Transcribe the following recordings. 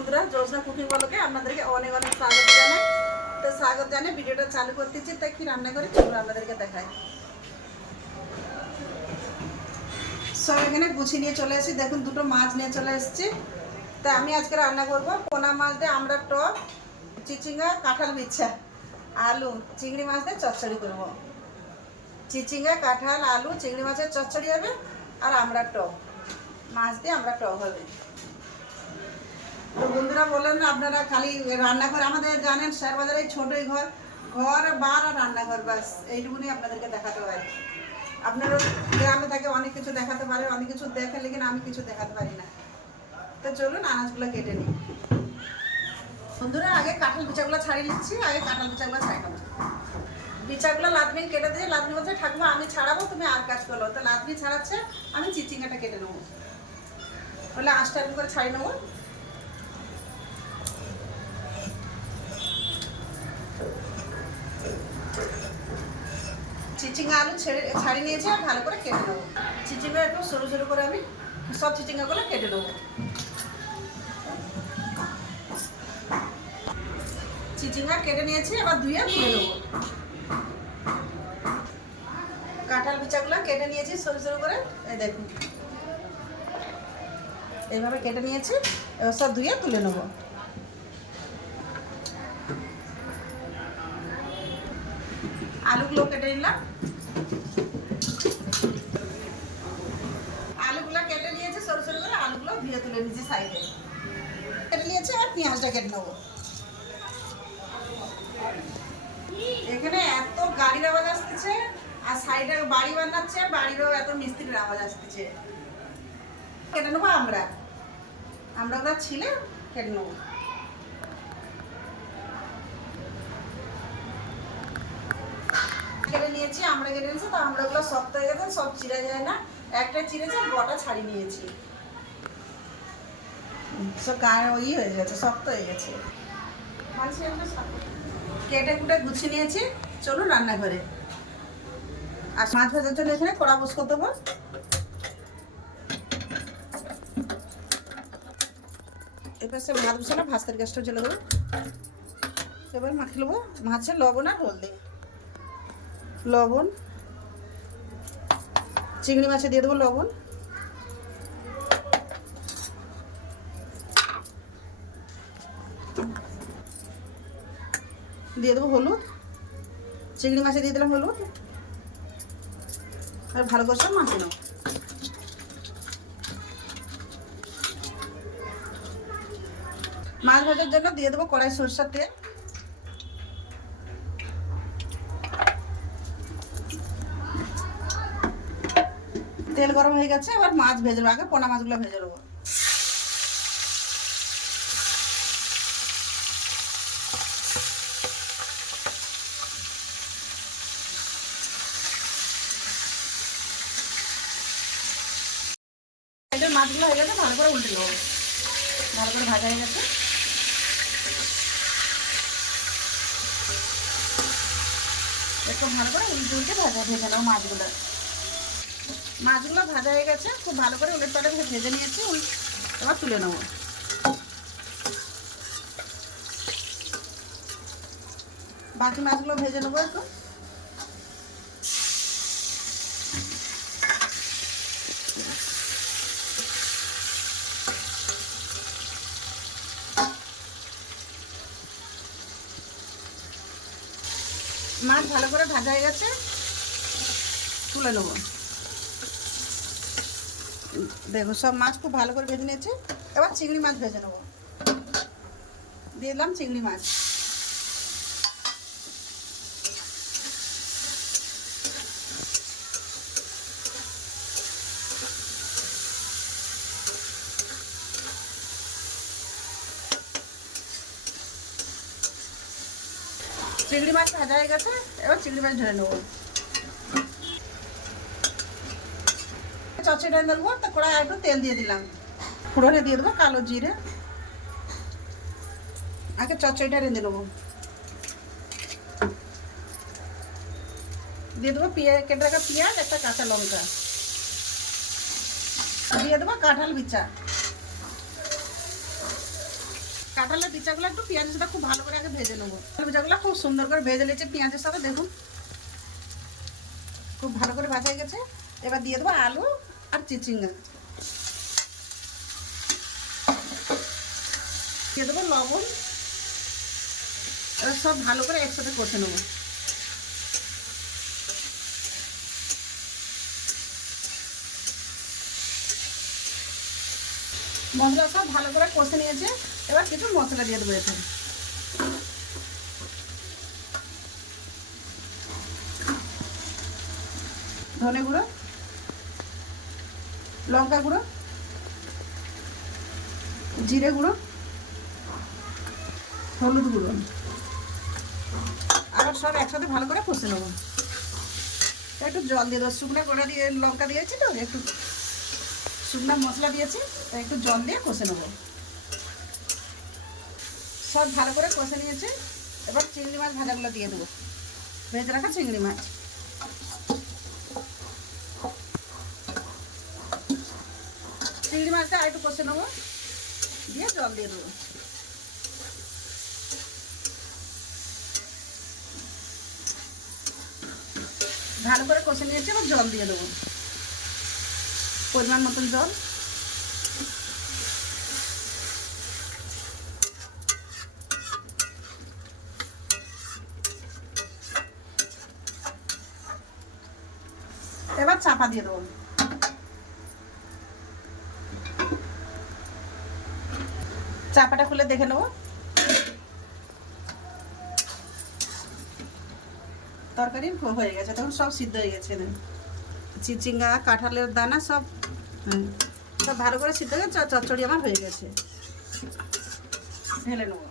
বন্ধুরা জোসনা কুকিং বলকে আপনাদেরকে অনেক অনেক স্বাগত জানাই। তো স্বাগত জানাই ভিডিওটা চালু করতেছি তাই কি রান্না করে চলুন আপনাদেরকে দেখাই। সব এখানে গুছিয়ে নিয়ে চলে এসেছি দেখুন, দুটো মাছ নিয়ে চলে এসেছি। তা আমি আজকে রান্না করব পোনা মাছ দিয়ে আমরা টক, চিচিঙ্গা, কাঁঠাল বিচ্ছা আলু, চিংড়ি মাছ দিয়ে চচ্চড়ি করব। চিচিঙ্গা, কাঁঠাল, আলু, চিংড়ি মাছের চচ্চড়ি হবে আর আমরা টক। মাছ দিয়ে আমরা টক হবে। তো বন্ধুরা বললেন না, আপনারা খালি রান্নাঘর, আমাদের জানেন শেয়ার বাজারে ছোটই ঘর ঘর, বার আর রান্নাঘর বাস এইটুকুনি আপনাদেরকে দেখাতে পারি। আপনারা গ্রামে থাকে, অনেক কিছু দেখাতে পারে, অনেক কিছু দেখে, লেকিন আমি কিছু দেখাতে পারি না। তো চলুন, আনাজগুলো কেটে নিই। বন্ধুরা, আগে কাঁঠাল বিচাগুলো ছাড়িয়ে নিচ্ছি, আগে কাঁঠাল বিচাগুলো নেব। বিচাগুলো লাদমি কেটে দিয়ে লাদমি বলছে ঠাকুমা, আমি ছাড়াবো, তুমি আর কাজ করল তো লাদমি ছাড়াচ্ছে, আমি চিচিঙ্গাটা কেটে নেব। বলে আঁশটা করে ছাড়িয়ে নেব চিচিঙ্গা আলু ছেড়ে নিয়েছি আর ভালো করে কেটে নেব। চিচিঙ্গা একটু সরু সরু করে আমি সব চিচিঙ্গা চিচিঙ্গাগুলো কেটে নেব। চিচিঙ্গা কেটে নিয়েছি আবার ধুয়ে ধুয়ে নেব। কাঁঠাল বিচাগুলো কেটে নিয়েছি সরু সরু করে। এই দেখুন। এইভাবে কেটে নিয়েছি, এবার সব ধুয়ে তুলে নেব। আলুগুলো কেটে নিলাম। আলুগুলো কেটে নিয়েছি, সরু সরু করে আলুগুলো ধুয়ে তুলে নিয়েছি সাইডে। কেটে নিয়েছি আর পেঁয়াজটা কেটে নেব। এখানে এত গাড়ির আওয়াজ আসতেছে, আর সাইডে বাড়ি বানাচ্ছে, বাড়িরও এত মিস্ত্রির আওয়াজ আসতেছে। কেটে নেব আমরা। আমরা ওরা ছিলে, কেটে নেব কেটে নিয়েছি আমরা কেটে নিয়েছি তো আমরা ওগুলো শক্ত হয়ে গেছে সব চিরা যায় না। একটা চিরেছে গোটা ছাড়িয়ে নিয়েছি। সব গায়ে ওই হয়ে গেছে, শক্ত হয়ে গেছে। কেটে কুটে গুছিয়ে নিয়েছি, চলুন রান্নাঘরে। আর মাছ ভাজার জন্য এখানে কড়া বসকো দেবো। এবার সে ভাত বসালাম ভাতের গ্যাসটা জ্বলে দেবো। এবার মাখি নেব মাছের লবণ আর হলদি। লবণ। চিংড়ি মাছে দিয়ে দেবো লবণ। দিয়ে দেবো হলুদ। চিংড়ি মাছে দিয়ে দিলাম হলুদ। আর ভালো করে সব নেব। মাছ ভাজার জন্য দিয়ে দেবো কড়াই সরষার তেল। তেল গরম হয়ে গেছে, এবার মাছ ভেজে আগে পোনা মাছগুলো ভেজে নেব। মাছগুলো হয়ে গেছে, ভালো করে উল্টে নেব। ভালো করে ভাজা হয়ে গেছে। একটু ভালো করে উল্টে উল্টে ভাজা ভেজে নেব মাছগুলো। মাছগুলো ভাজা হয়ে গেছে, খুব ভালো করে উলেট পালে ভেজে নিয়েছি এবার তুলে নেব। বাকি মাছগুলো ভেজে নেব একটু মাছ ভালো করে ভাজা হয়ে গেছে, তুলে নেব। দেখো, সব মাছ খুব ভালো করে ভেজে নিয়েছি। এবার চিংড়ি মাছ ভেজে নেব। দিয়ে দিলাম চিংড়ি মাছ। চিংড়ি মাছ ভাজা হয়ে গেছে, এবার চিংড়ি মাছ ঢেলে নেব। চচড়ি দেবো তো কড়াই একটু তেল দিয়ে দিলাম। ফোড়নে দিয়ে দেবো কালো জিরে। আগে চচ্চড়িটা রেঁধে নেব। দিয়ে দেবো পেঁয়াজ কেটে রাখা পেঁয়াজ, একটা কাঁচা লঙ্কা। দিয়ে দেবো কাঁঠাল বিচা। কাঁঠালের বিচাগুলো একটু পেঁয়াজের সাথে খুব ভালো করে আগে ভেজে নেব। বিচাগুলো খুব সুন্দর করে ভেজে নিয়েছে পেঁয়াজের সাথে, দেখুন। খুব ভালো করে ভাজা হয়ে গেছে। এবার দিয়ে দেবো আলু। আর চিচিঙ্গা দিয়ে দেবো লবণ এবার সব ভালো করে একসাথে কষে নেব। মশলা সব ভালো করে কষে নিয়েছে। এবার কিছু মশলা দিয়ে দেবো এখানে ধনে গুঁড়ো। লঙ্কা গুঁড়ো, জিরে গুঁড়ো, হলুদ গুঁড়ো। আবার সব একসাথে ভালো করে কষে নেব। একটু জল দিয়ে দেবো, শুকনো করে দিয়ে লঙ্কা দিয়েছি তো, একটু শুকনো মশলা দিয়েছি একটু জল দিয়ে কষে নেব। সব ভালো করে কষে নিয়েছে, এবার চিংড়ি মাছ ভাজাগুলো দিয়ে দেবো। ভেজে রাখা চিংড়ি মাছ। চিংড়ি মাছটা আর একটু কষে নেব। দিয়ে জল দিয়ে দেবো। ভালো করে কষে নিয়েছি, এবার জল দিয়ে দেবো। পরিমাণ মতন জল। এবার চাপা দিয়ে দেবো। চাপাটা খুলে দেখে নেব। তরকারি হয়ে গেছে, তখন সব সিদ্ধ হয়ে গেছে চিচিঙ্গা, কাঁঠালের দানা সব সব ভালো করে সিদ্ধ হয়ে গেছে চচ্চড়ি আমার হয়ে গেছে। ঢেলে নেব।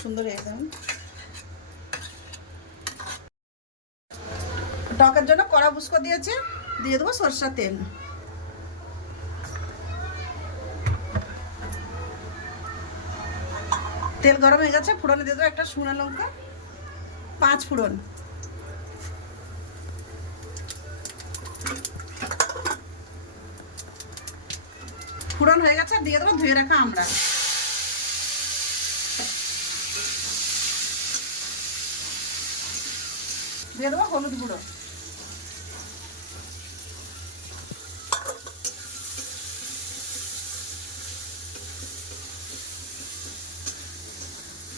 সুন্দর একদম। টকের জন্য কড়া বুস্কো দিয়েছে, দিয়ে দেবো সরষার তেল। তেল গরম হয়ে গেছে, ফোড়নে দিয়ে দেবো একটা শুকনো লঙ্কা, পাঁচ ফোড়ন। ফোড়ন হয়ে গেছে, দিয়ে দেবো ধুয়ে রাখা আমরা। দিয়ে দেবো হলুদ গুঁড়ো।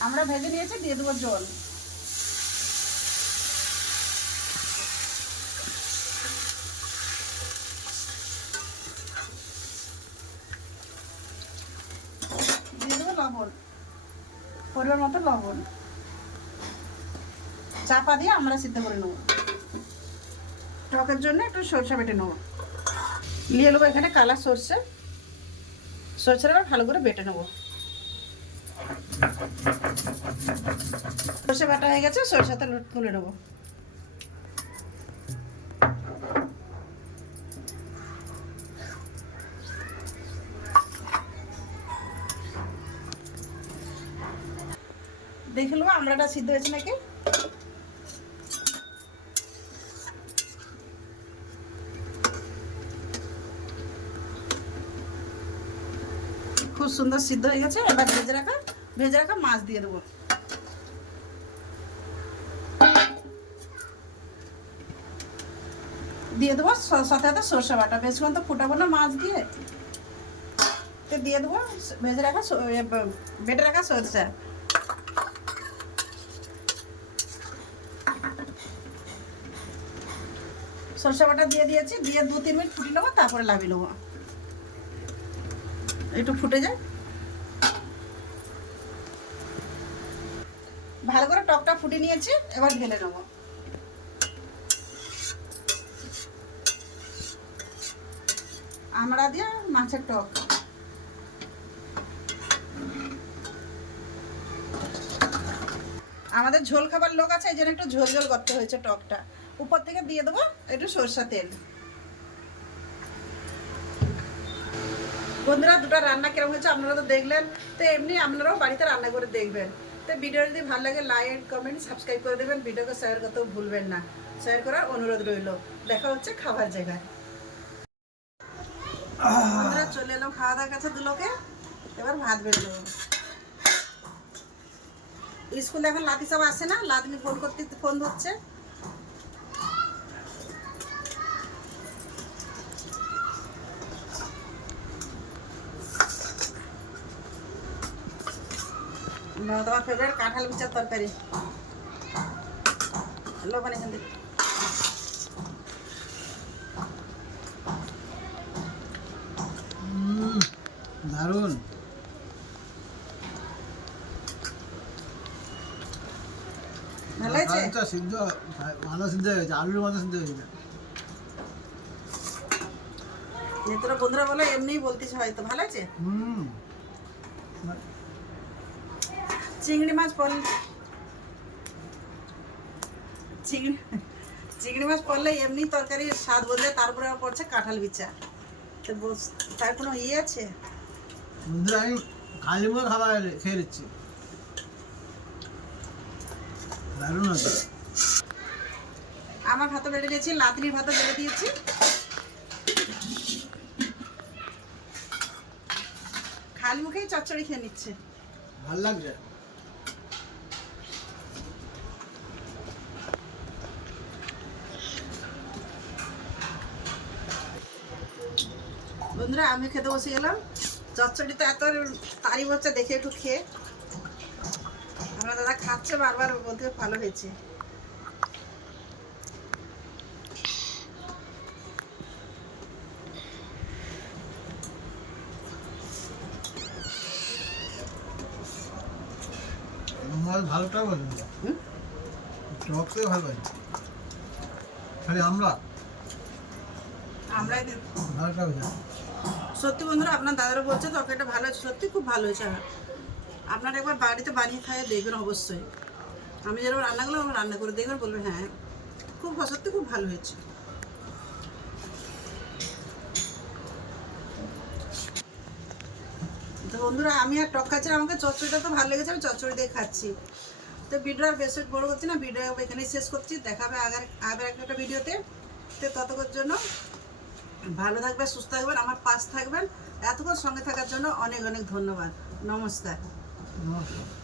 আমরা ভেজে নিয়েছি, দিয়ে দেবো জল। দিয়ে দেবো লবণ, পরিমাণ মতো লবণ। চাপা দিয়ে আমরা সিদ্ধ করে নেব। টকের জন্য একটু সরষে বেটে নেব। নিয়ে নেব এখানে কালা সরষে। সরষেটা ভালো করে বেটে নেব। সরষে বাটা হয়ে গেছে সরষে তেল তুলে নেব। দেখে নেব, আমড়াটা সিদ্ধ হয়েছে নাকি? খুব সুন্দর সিদ্ধ হয়ে গেছে, এবার ভেজে রাখা ভেজে রাখা মাছ দিয়ে দেবো। দিয়ে দেবো সাথে সাথে সর্ষে বাটা। বেশিক্ষণ তো ফুটাবো না মাছ দিয়ে। দিয়ে দেবো ভেজে রাখা বেটে রাখা সর্ষে। সরষে বাটা দিয়ে দিয়েছি, দিয়ে দু তিন মিনিট ফুটিয়ে নেব, তারপরে লাভিয়ে নেব। একটু ফুটে যায়। ফুটে নিয়েছি, এবার ঢেলে নেব। আমরা দিয়ে মাছের টক আমাদের ঝোল খাবার লোক আছে, এই জন্য একটু ঝোল ঝোল করতে হয়েছে টকটা। উপর থেকে দিয়ে দেবো একটু সরষা তেল। বন্ধুরা, দুটো রান্না কীরকম হয়েছে আপনারা তো দেখলেন। তো এমনি আপনারাও বাড়িতে রান্না করে দেখবেন। তো ভিডিও যদি ভালো লাগে লাইক কমেন্ট সাবস্ক্রাইব করে দেবেন। ভিডিওকে শেয়ার করতেও ভুলবেন না। শেয়ার করার অনুরোধ রইল। দেখা হচ্ছে খাবার জায়গায়। চলে এলাম খাওয়া দাওয়ার কাছে দুলোকে। এবার ভাত বের স্কুলে এখন লাতি সব আসে না? লাতিনি ফোন করতে ফোন ধরছে। তোমার ফেভারিট কাঁঠাল বিচার তরকারি। লবণ এখান থেকে। দারুণ। ভালো হয়েছে? সিদ্ধ ভালো সিদ্ধ হয়েছে আলুর মতো সিদ্ধ হয়েছে তোরা বন্ধুরা বলো এমনিই বলতেছ হয়তো। ভালো আছে হুম। চিংড়ি মাছ পড়লে চিংড়ি চিংড়ি মাছ পড়লে এমনি তরকারি স্বাদ বদলে তারপরে আবার পড়ছে কাঁঠাল বিচা। তো তার কোনো ইয়ে আছে? বন্ধুরা আমি খালি মুখে খাবার খেয়ে নিচ্ছি। দারুণ আছে আমার ভাতও বেড়ে দিয়েছি লাতনির ভাতও বেড়ে দিয়েছি। খালি মুখেই চচ্চড়ি খেয়ে নিচ্ছে। ভালো লাগছে? বন্ধুরা আমি খেতে বসে গেলাম। চচ্চড়ি তো এত তারিফ হচ্ছে দেখে একটু খেয়ে। আমার দাদা খাচ্ছে বারবার বলতে ভালো হয়েছে। আমার ভালোটা বলে ভালো হয় খালি আমরা আমরাই ভালোটা সত্যি বন্ধুরা, আপনার দাদারা বলছে তরকারিটা ভালো হয়েছে, সত্যি খুব ভালো হয়েছে। আমার আপনারা একবার বাড়িতে বানিয়ে খাইয়ে দেখবেন অবশ্যই। আমি যেরকম রান্না করলাম আমার রান্না করে দেখবেন, বলবেন হ্যাঁ খুব সত্যি খুব ভালো হয়েছে। তো বন্ধুরা, আমি আর টক খাচ্ছি আমাকে চচ্চড়িটা তো ভালো লেগেছে, আমি চচ্চড়ি দিয়ে খাচ্ছি। তো ভিডিও আর বেশি বড় করছি না ভিডিও এখানেই শেষ করছি, দেখাবে আগার আবার একটা ভিডিওতে। তো ততক্ষণ জন্য ভালো থাকবেন, সুস্থ থাকবেন, আমার পাশ থাকবেন। এতক্ষণ সঙ্গে থাকার জন্য অনেক অনেক ধন্যবাদ। নমস্কার। নমস্কার।